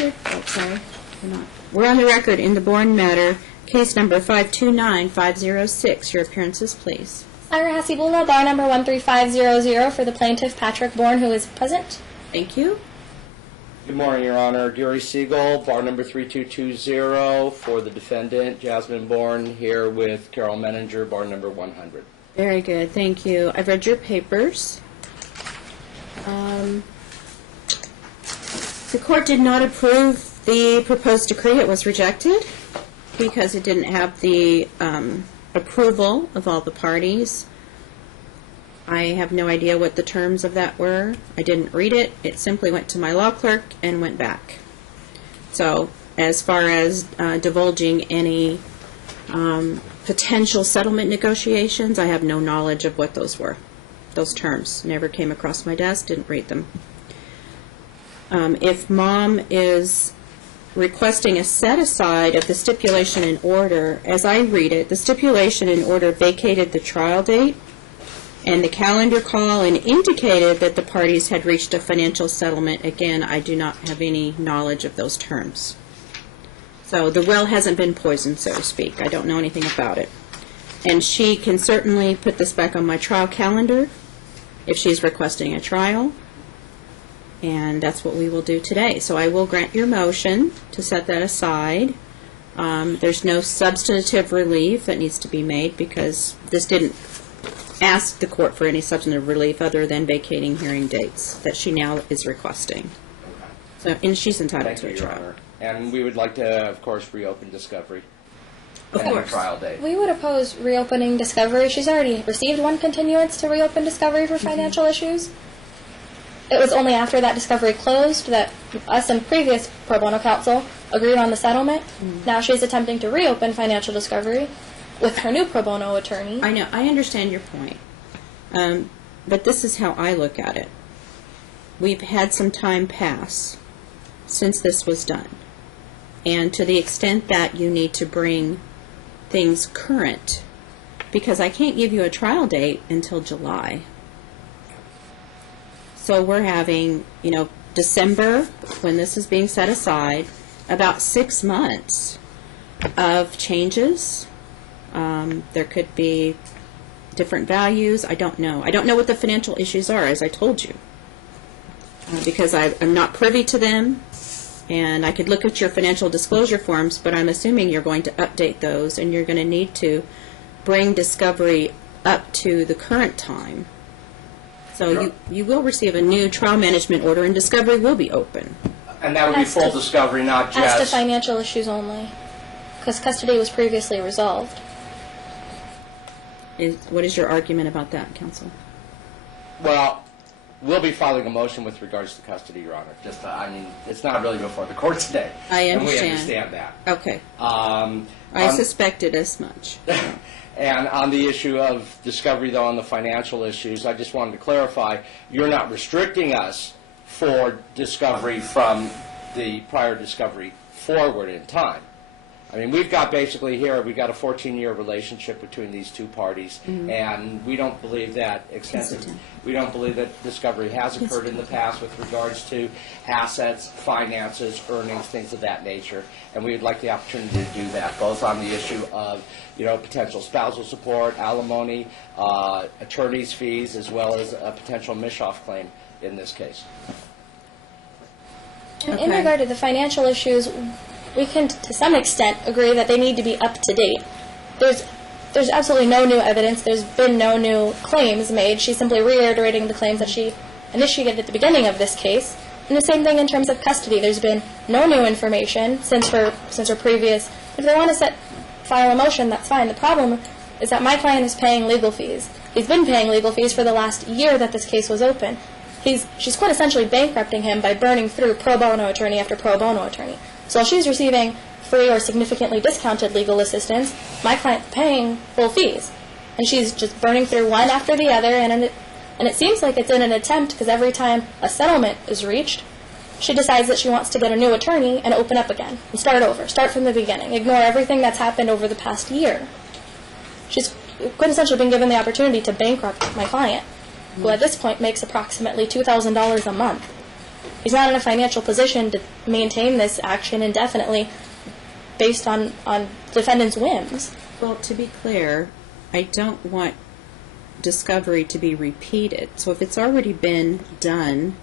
Oh, sorry. We're not. We're on the record in the Bourn matter, case number 529506. Your appearances, please. Ira Hasibullah, bar number 13500 for the plaintiff, Patrick Bourn, who is present. Thank you. Good morning, Your Honor. Gary Siegel, bar number 3220 for the defendant, Jasmine Bourn, here with Carol Menninger, bar number 100. Very good. Thank you. I've read your papers. The court did not approve the proposed decree. It was rejected because it didn't have the approval of all the parties. I have no idea what the terms of that were. I didn't read it. It simply went to my law clerk and went back. So as far as divulging any potential settlement negotiations, I have no knowledge of what those were. Those terms never came across my desk, didn't read them. If Mom is requesting a set-aside of the stipulation in order, as I read it, the stipulation in order vacated the trial date and the calendar call and indicated that the parties had reached a financial settlement. Again, I do not have any knowledge of those terms. So the well hasn't been poisoned, so to speak. I don't know anything about it. And she can certainly put this back on my trial calendar if she's requesting a trial. And that's what we will do today. So I will grant your motion to set that aside. There's no substantive relief that needs to be made because this didn't ask the court for any substantive relief other than vacating hearing dates that she now is requesting. So, and she's entitled to a trial. Honor. And we would like to, of course, reopen discovery. Of course. Trial date. We would oppose reopening discovery. She's already received one continuance to reopen discovery for financial issues. It was only after that discovery closed that us and previous pro bono counsel agreed on the settlement. Now she's attempting to reopen financial discovery with her new pro bono attorney. I know. I understand your point. But this is how I look at it. We've had some time pass since this was done. And to the extent that you need to bring things current, because I can't give you a trial date until July. So we're having, December, when this is being set aside, about 6 months of changes. There could be different values. I don't know. I don't know what the financial issues are, as I told you, because I'm not privy to them. And I could look at your financial disclosure forms, but I'm assuming you're going to update those, and you're going to need to bring discovery up to the current time. So you will receive a new trial management order, and discovery will be open. And that would be full discovery, not just... As to financial issues only, because custody was previously resolved. What is your argument about that, counsel? Well, we'll be filing a motion with regards to custody, Your Honor. It's not really before the court today. I understand. And we understand that. Okay. I suspected as much. And on the issue of discovery, though, on the financial issues, I just wanted to clarify, you're not restricting us for discovery from the prior discovery forward in time. I mean, we've got basically here, we've got a 14-year relationship between these two parties, and we don't believe that we don't believe that discovery has occurred in the past with regards to assets, finances, earnings, things of that nature, and we would like the opportunity to do that, both on the issue of, potential spousal support, alimony, attorney's fees, as well as a potential Mishoff claim in this case. In regard to the financial issues, we can, to some extent, agree that they need to be up to date. There's absolutely no new evidence. There's been no new claims made. She's simply reiterating the claims that she initiated at the beginning of this case. And the same thing in terms of custody. There's been no new information since her previous. If they want to file a motion, that's fine. The problem is that my client is paying legal fees. He's been paying legal fees for the last year that this case was open. She's quite essentially bankrupting him by burning through pro bono attorney after pro bono attorney. So while she's receiving free or significantly discounted legal assistance, my client's paying full fees. And she's just burning through one after the other, and it seems like it's in an attempt, because every time a settlement is reached, she decides that she wants to get a new attorney and open up again, and start over, start from the beginning, ignore everything that's happened over the past year. She's quite essentially been given the opportunity to bankrupt my client, who at this point makes approximately $2,000 a month. he's not in a financial position to maintain this action indefinitely based on defendant's whims. Well, to be clear, I don't want discovery to be repeated. So if it's already been done,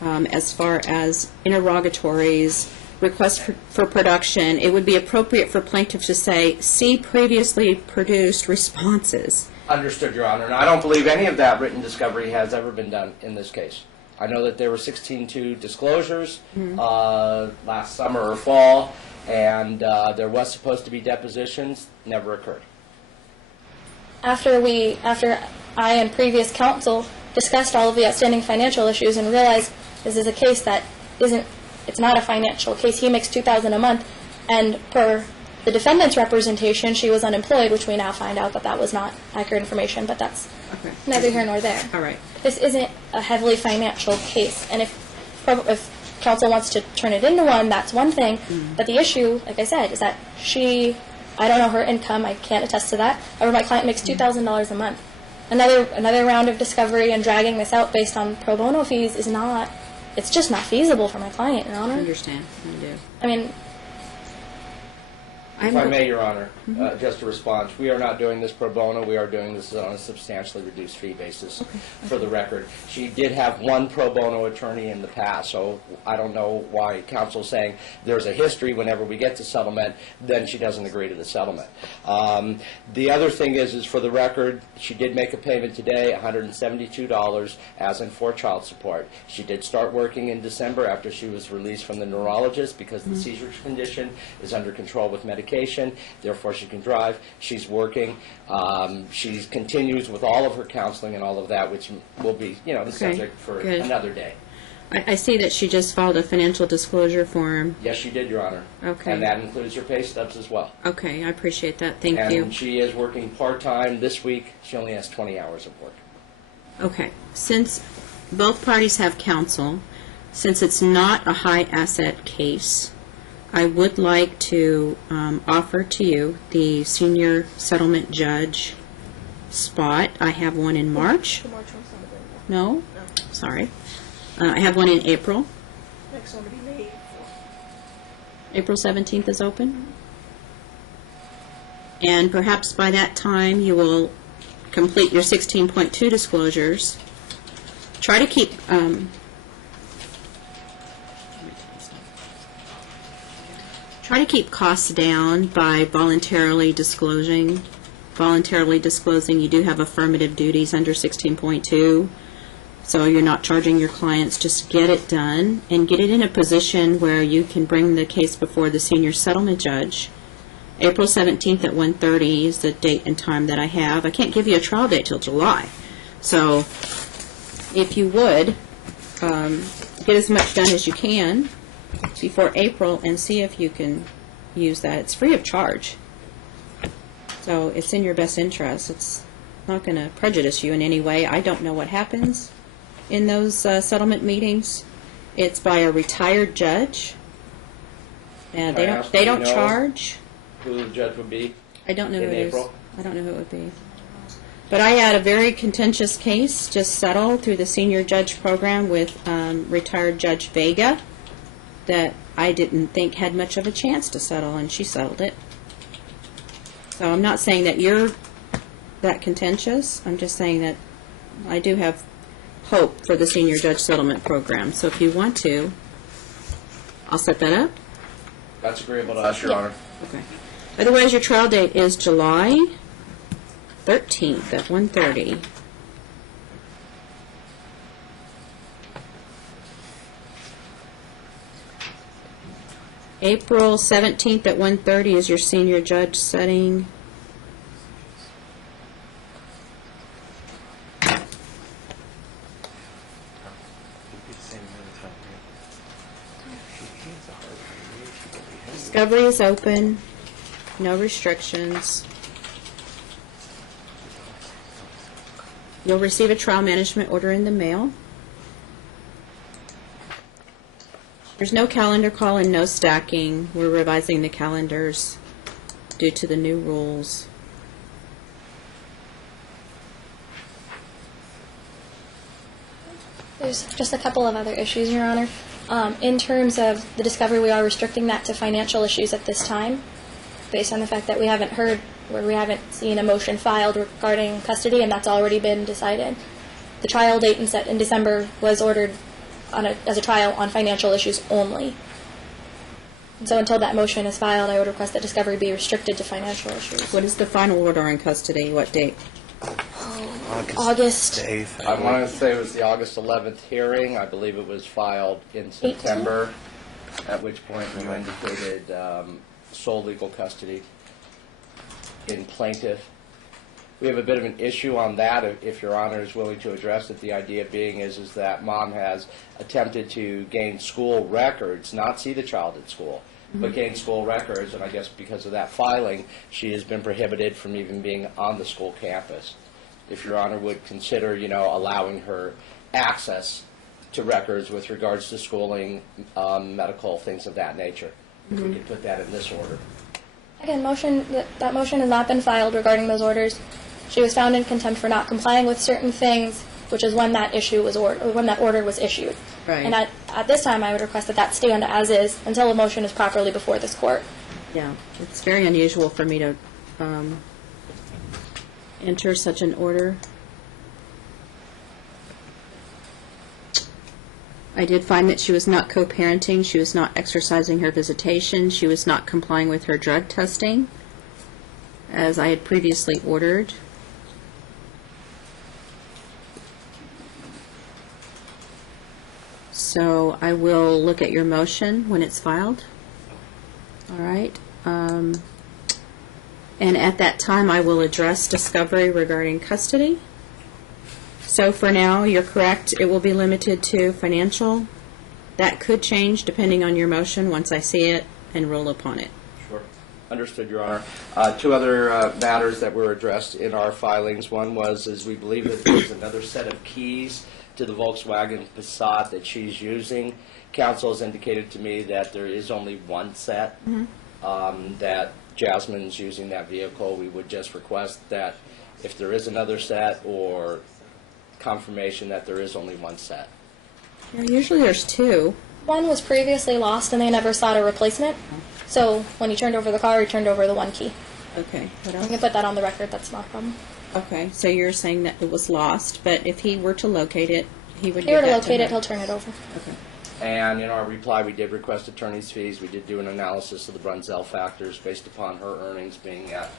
as far as interrogatories, requests for production, it would be appropriate for plaintiff to say, see previously produced responses. Understood, Your Honor. And I don't believe any of that written discovery has ever been done in this case. I know that there were 16-2 disclosures last summer or fall, and there was supposed to be depositions, never occurred. After I and previous counsel discussed all of the outstanding financial issues and realized this is a case that it's not a financial case. He makes $2,000 a month, and per the defendant's representation, she was unemployed, which we now find out that was not accurate information, but that's neither here nor there. All right. This isn't a heavily financial case, and if counsel wants to turn it into one, that's one thing, but the issue, like I said, is that I don't know her income, I can't attest to that, however, my client makes $2,000 a month. Another round of discovery and dragging this out based on pro bono fees it's just not feasible for my client, Your Honor. I understand. I do. I mean, If I may, Your Honor, just to respond, we are not doing this pro bono. We are doing this on a substantially reduced fee basis, for the record. She did have one pro bono attorney in the past, so I don't know why counsel's saying there's a history whenever we get to settlement, then she doesn't agree to the settlement. The other thing is for the record, she did make a payment today, $172, as in for child support. She did start working in December after she was released from the neurologist because the seizure condition is under control with medication, therefore she can drive. She's working. She continues with all of her counseling and all of that, which will be, the subject for another day. I see that she just filed a financial disclosure form. Yes, she did, Your Honor. Okay. And that includes her pay stubs as well. Okay, I appreciate that. Thank you. And she is working part-time this week. She only has 20 hours of work. Okay. Since both parties have counsel, since it's not a high asset case, I would like to offer to you the senior settlement judge spot. I have one in March. No? Sorry. I have one in April. April 17th is open. And perhaps by that time you will complete your 16.2 disclosures. Try to keep costs down by voluntarily disclosing. Voluntarily disclosing, you do have affirmative duties under 16.2, so you're not charging your clients. Just get it done and get it in a position where you can bring the case before the senior settlement judge. April 17th at 1:30 is the date and time that I have. I can't give you a trial date till July. So if you would, get as much done as you can before April and see if you can use that. It's free of charge. So it's in your best interest. It's not going to prejudice you in any way. I don't know what happens in those settlement meetings. It's by a retired judge. And they don't charge. Who the judge would be? I don't know who in it is. April? I don't know who it would be. But I had a very contentious case just settled through the senior judge program with retired Judge Vega that I didn't think had much of a chance to settle, and she settled it. So I'm not saying that you're that contentious. I'm just saying that I do have hope for the senior judge settlement program. So if you want to, I'll set that up. That's agreeable to us, Your Honor. Okay. Otherwise, your trial date is July 13th at 1:30. April 17th at 1:30 is your senior judge setting. Discovery is open, no restrictions. You'll receive a trial management order in the mail. There's no calendar call and no stacking. We're revising the calendars due to the new rules. There's just a couple of other issues, Your Honor. In terms of the discovery, we are restricting that to financial issues at this time, based on the fact that we haven't heard or we haven't seen a motion filed regarding custody, and that's already been decided. The trial date in December was ordered as a trial on financial issues only. And so until that motion is filed, I would request that discovery be restricted to financial issues. What is the final order on custody? What date? August 8th. I want to say it was the August 11th hearing. I believe it was filed in September, at which point you indicated sole legal custody in plaintiff. We have a bit of an issue on that, if Your Honor is willing to address it. The idea being is that mom has attempted to gain school records, not see the child at school, but gain school records, and I guess because of that filing, she has been prohibited from even being on the school campus. If Your Honor would consider, allowing her access to records with regards to schooling, medical, things of that nature. If we could put that in this order. Again, that motion has not been filed regarding those orders. She was found in contempt for not complying with certain things, which is when that when that order was issued. Right. And at this time, I would request that stand as is until a motion is properly before this court. Yeah, it's very unusual for me to enter such an order. I did find that she was not co-parenting, she was not exercising her visitation, she was not complying with her drug testing, as I had previously ordered. So I will look at your motion when it's filed. All right. And at that time, I will address discovery regarding custody. So for now, you're correct, it will be limited to financial. That could change depending on your motion once I see it and rule upon it. Sure. Understood, Your Honor. Two other matters that were addressed in our filings. One was, we believe that there's another set of keys to the Volkswagen Passat that she's using. Counsel has indicated to me that there is only one set, that Jasmine's using that vehicle. We would just request that if there is another set or confirmation that there is only one set. Yeah, usually there's two. One was previously lost and they never sought a replacement. So when he turned over the car, he turned over the one key. Okay, what I else? can put that on the record, that's not a problem. Okay, so you're saying that it was lost, but if he were to locate it, he would If he were give to that locate her. it, he'll turn it over. Okay. And in our reply, we did request attorney's fees. We did do an analysis of the Brunzell factors based upon her earnings being at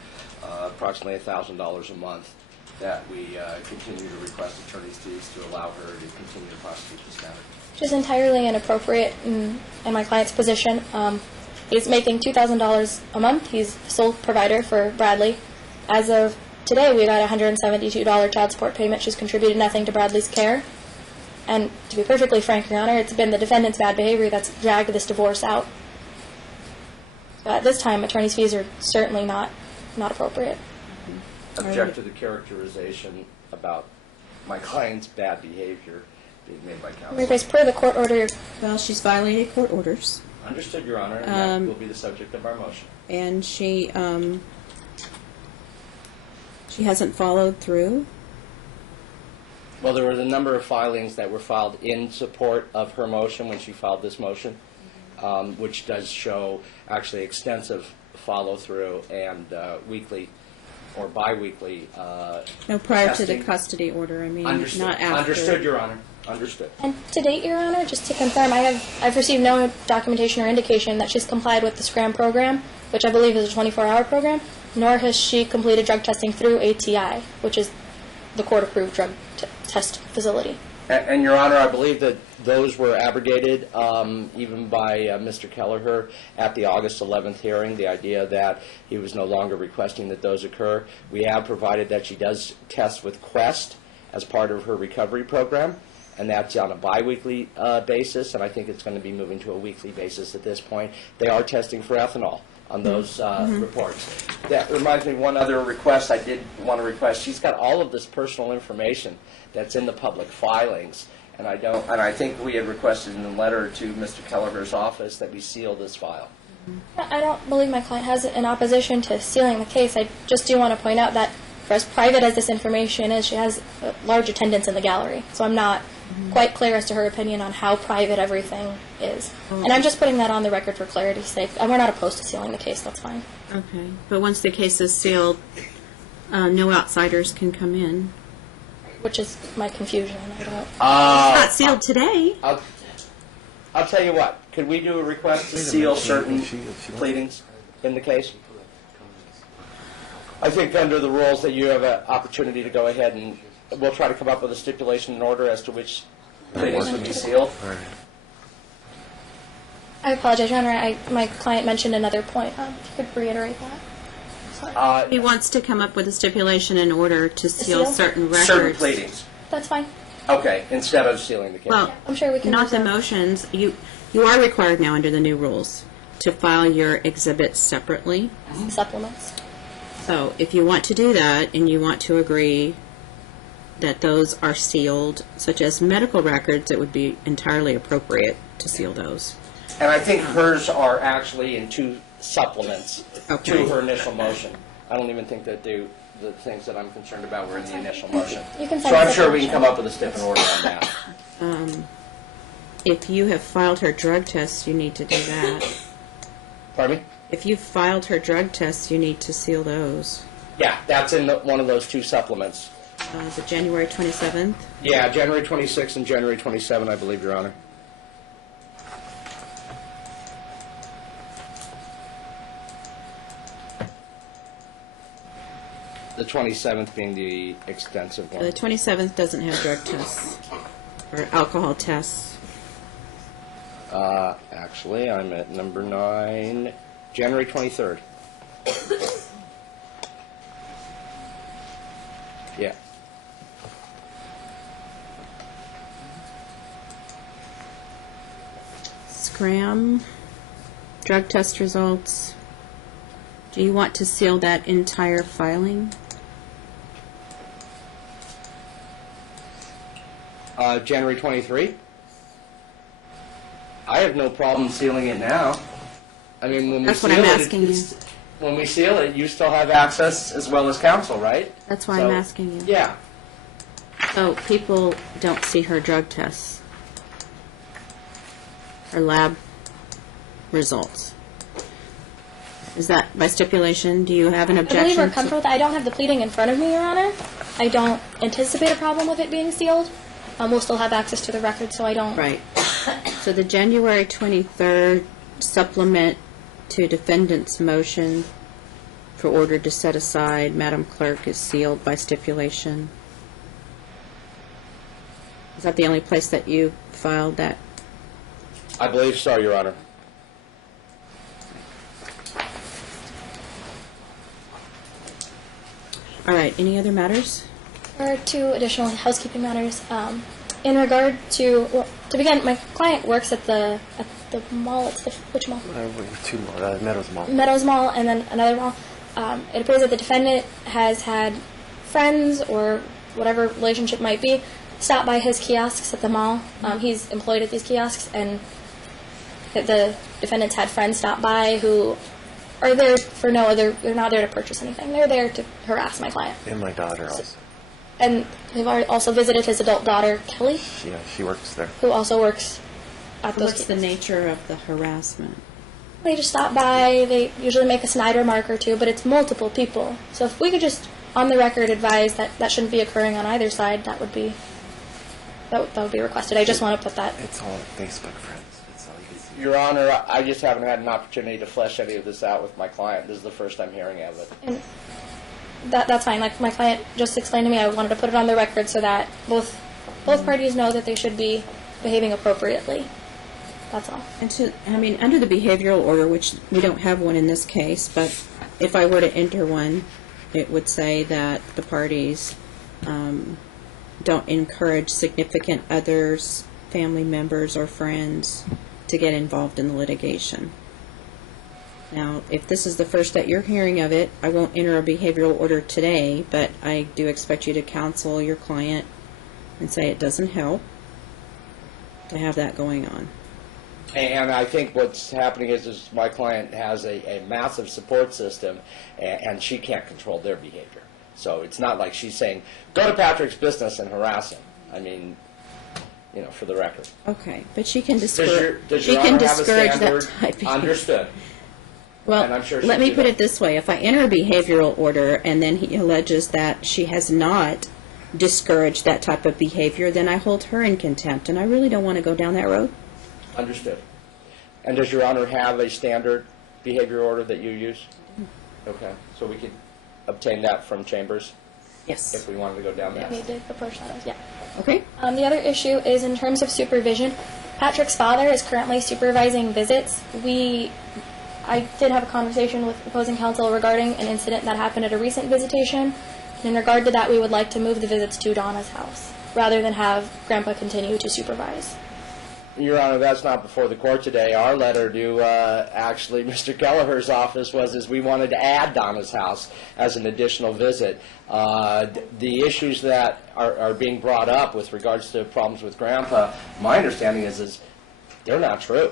approximately $1,000 a month, that we continue to request attorney's fees to allow her to continue to prosecute this matter. Which is entirely inappropriate in my client's position. He's making $2,000 a month. He's the sole provider for Bradley. As of today, we got a $172 child support payment. She's contributed nothing to Bradley's care. And to be perfectly frank, Your Honor, it's been the defendant's bad behavior that's dragged this divorce out. So at this time, attorney's fees are certainly not appropriate. Object to the characterization about my client's bad behavior being made by counsel. Because per the court order, Well, she's violated court orders, Understood, Your Honor, and that will be the subject of our motion. and she hasn't followed through. Well, there were a number of filings that were filed in support of her motion when she filed this motion, which does show actually extensive follow-through and weekly or biweekly No, prior to the testing. custody order, I mean, Understood. not after. Understood, Your Honor. Understood. and to date, Your Honor, just to confirm, I've received no documentation or indication that she's complied with the SCRAM program, which I believe is a 24-hour program, nor has she completed drug testing through ATI, which is the court-approved drug test facility. And, Your Honor, I believe that those were abrogated even by Mr. Kelleher at the August 11th hearing, the idea that he was no longer requesting that those occur. We have provided that she does test with Quest as part of her recovery program, and that's on a biweekly basis, and I think it's going to be moving to a weekly basis at this point. They are testing for ethanol on those reports. That reminds me of one other request I did want to request. She's got all of this personal information that's in the public filings, and I think we had requested in a letter to Mr. Kelleher's office that we seal this file. I don't believe my client has an opposition to sealing the case. I just do want to point out that for as private as this information is, she has a large attendance in the gallery. So I'm not quite clear as to her opinion on how private everything is. And I'm just putting that on the record for clarity's sake. And we're not opposed to sealing the case, that's fine. Okay, but once the case is sealed, no outsiders can come in. Which is my confusion. I don't. It's not sealed today. I'll tell you what, could we do a request to seal certain pleadings in the case? I think under the rules that you have an opportunity to go ahead and we'll try to come up with a stipulation in order as to which pleadings would be sealed. I apologize, Your Honor. My client mentioned another point. If you could reiterate that. Sorry. He wants to come up with a stipulation in order to seal seal? certain records. Certain pleadings. That's fine. Okay, instead of sealing the case. Well, I'm sure we can not the reserve. motions. You are required now under the new rules to file your exhibits separately. Supplements. So if you want to do that and you want to agree that those are sealed, such as medical records, it would be entirely appropriate to seal those. And I think hers are actually in two supplements Okay. to her initial motion. I don't even think that the things that I'm concerned about were in the initial motion. You can So send I'm a sure we can separate come up with a stipend order on that. If you have filed her drug tests, you need to do that. Pardon me? If you've filed her drug tests, you need to seal those. Yeah, that's in one of those two supplements. The January 27th. Yeah, January 26th and January 27th, I believe, Your Honor. The 27th being the extensive The one. 27th doesn't have drug tests or alcohol tests. Actually, I'm at number 9, January 23rd. Yeah. Scram, drug test results. Do you want to seal that entire filing? January 23? I have no problem sealing it now. I mean, when we That's seal what I'm it, asking you. when we seal it, you still have access as well as counsel, right? That's why I'm asking you. Yeah. So people don't see her drug tests, her lab results. Is that by stipulation? Do you have an I believe objection? we're comfortable with that. I don't have the pleading in front of me, Your Honor. I don't anticipate a problem with it being sealed. We'll still have access to the record, so I don't. Right. So the January 23rd supplement to defendant's motion for order to set aside, Madam Clerk, is sealed by stipulation. Is that the only place that you filed that? I believe so, Your Honor. All right, any other matters? There are two additional housekeeping matters. In regard to, well, to begin, my client works at the mall. It's which mall? Two more, Meadows Mall. Meadows Mall, and then another mall. It appears that the defendant has had friends or whatever relationship might be stop by his kiosks at the mall. He's employed at these kiosks, and the defendant's had friends stop by who are there for no other. They're not there to purchase anything. They're there to harass my client. And my daughter also. And they've also visited his adult daughter, Kelly, Yeah, she works there. who also works at those What's the kiosks. nature of the harassment? They just stop by. They usually make a snide remark or two, but it's multiple people. So if we could just, on the record, advise that that shouldn't be occurring on either side, that would be requested. I just want to put that. It's all Facebook friends. That's all you can see. Your Honor, I just haven't had an opportunity to flesh any of this out with my client. This is the first I'm hearing of it. And that's fine. Like my client just explained to me, I wanted to put it on the record so that both parties know that they should be behaving appropriately. That's all. And under the behavioral order, which we don't have one in this case, but if I were to enter one, it would say that the parties don't encourage significant others, family members, or friends to get involved in the litigation. Now, if this is the first that you're hearing of it, I won't enter a behavioral order today, but I do expect you to counsel your client and say it doesn't help to have that going on. And I think what's happening is my client has a massive support system, and she can't control their behavior. So it's not like she's saying, go to Patrick's business and harass him. I mean, for the record. Okay, but she can Does discourage, your Honor have a that standard? type of... Understood. Well, And I'm sure she'll let me do put that. it this way. If I enter a behavioral order and then he alleges that she has not discouraged that type of behavior, then I hold her in contempt, and I really don't want to go down that road. Understood. And does Your Honor have a standard behavior order that you use? Okay, so we could obtain that from Chambers Yes. if we wanted to go down that. We did approach that, yeah. Okay? The other issue is in terms of supervision. Patrick's father is currently supervising visits. I did have a conversation with opposing counsel regarding an incident that happened at a recent visitation. And in regard to that, we would like to move the visits to Donna's house, rather than have Grandpa continue to supervise. Your Honor, that's not before the court today. Our letter to actually Mr. Kelleher's office is we wanted to add Donna's house as an additional visit. The issues that are being brought up with regards to problems with Grandpa, my understanding is they're not true.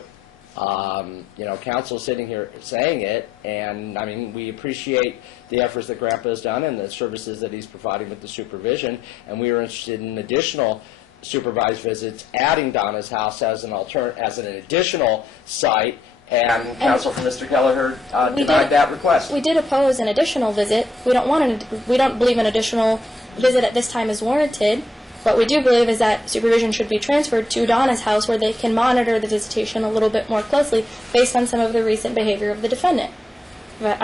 Counsel sitting here saying it, and I mean, we appreciate the efforts that Grandpa has done and the services that he's providing with the supervision, and we are interested in additional supervised visits, adding Donna's house as an additional site, and counsel for Mr. Kelleher denied that request. We did oppose an additional visit. We don't believe an additional visit at this time is warranted. What we do believe is that supervision should be transferred to Donna's house, where they can monitor the visitation a little bit more closely based on some of the recent behavior of the defendant. But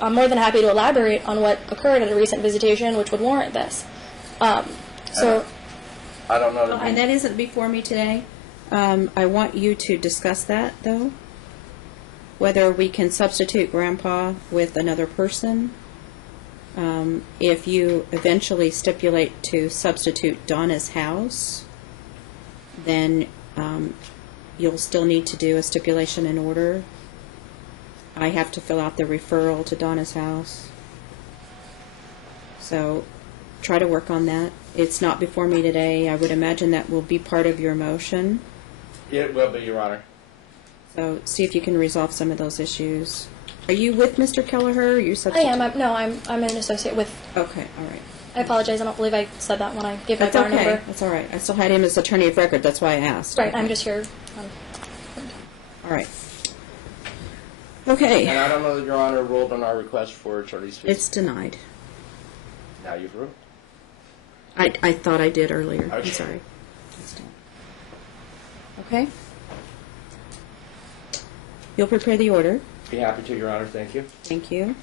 I'm more than happy to elaborate on what occurred at a recent visitation, which would warrant this. I don't know. And that isn't before me today. I want you to discuss that, though, whether we can substitute Grandpa with another person. If you eventually stipulate to substitute Donna's house, then you'll still need to do a stipulation in order. I have to fill out the referral to Donna's house. So try to work on that. It's not before me today. I would imagine that will be part of your motion. It will be, Your Honor. So see if you can resolve some of those issues. Are you with Mr. Kelleher? Or you I am. I'm an associate with. Okay, all right. I apologize. I don't believe I said that when I gave my That's bar okay. number. That's all right. I still had him as attorney of record. That's why I asked. Right. I'm just here. All right. Okay. And I don't know that Your Honor ruled on our request for attorney's fees. It's denied. Now you've ruled. I thought I did earlier. I'm Okay. sorry. It's done. Okay. You'll prepare the order. Be happy to, Your Honor. Thank you. Thank you.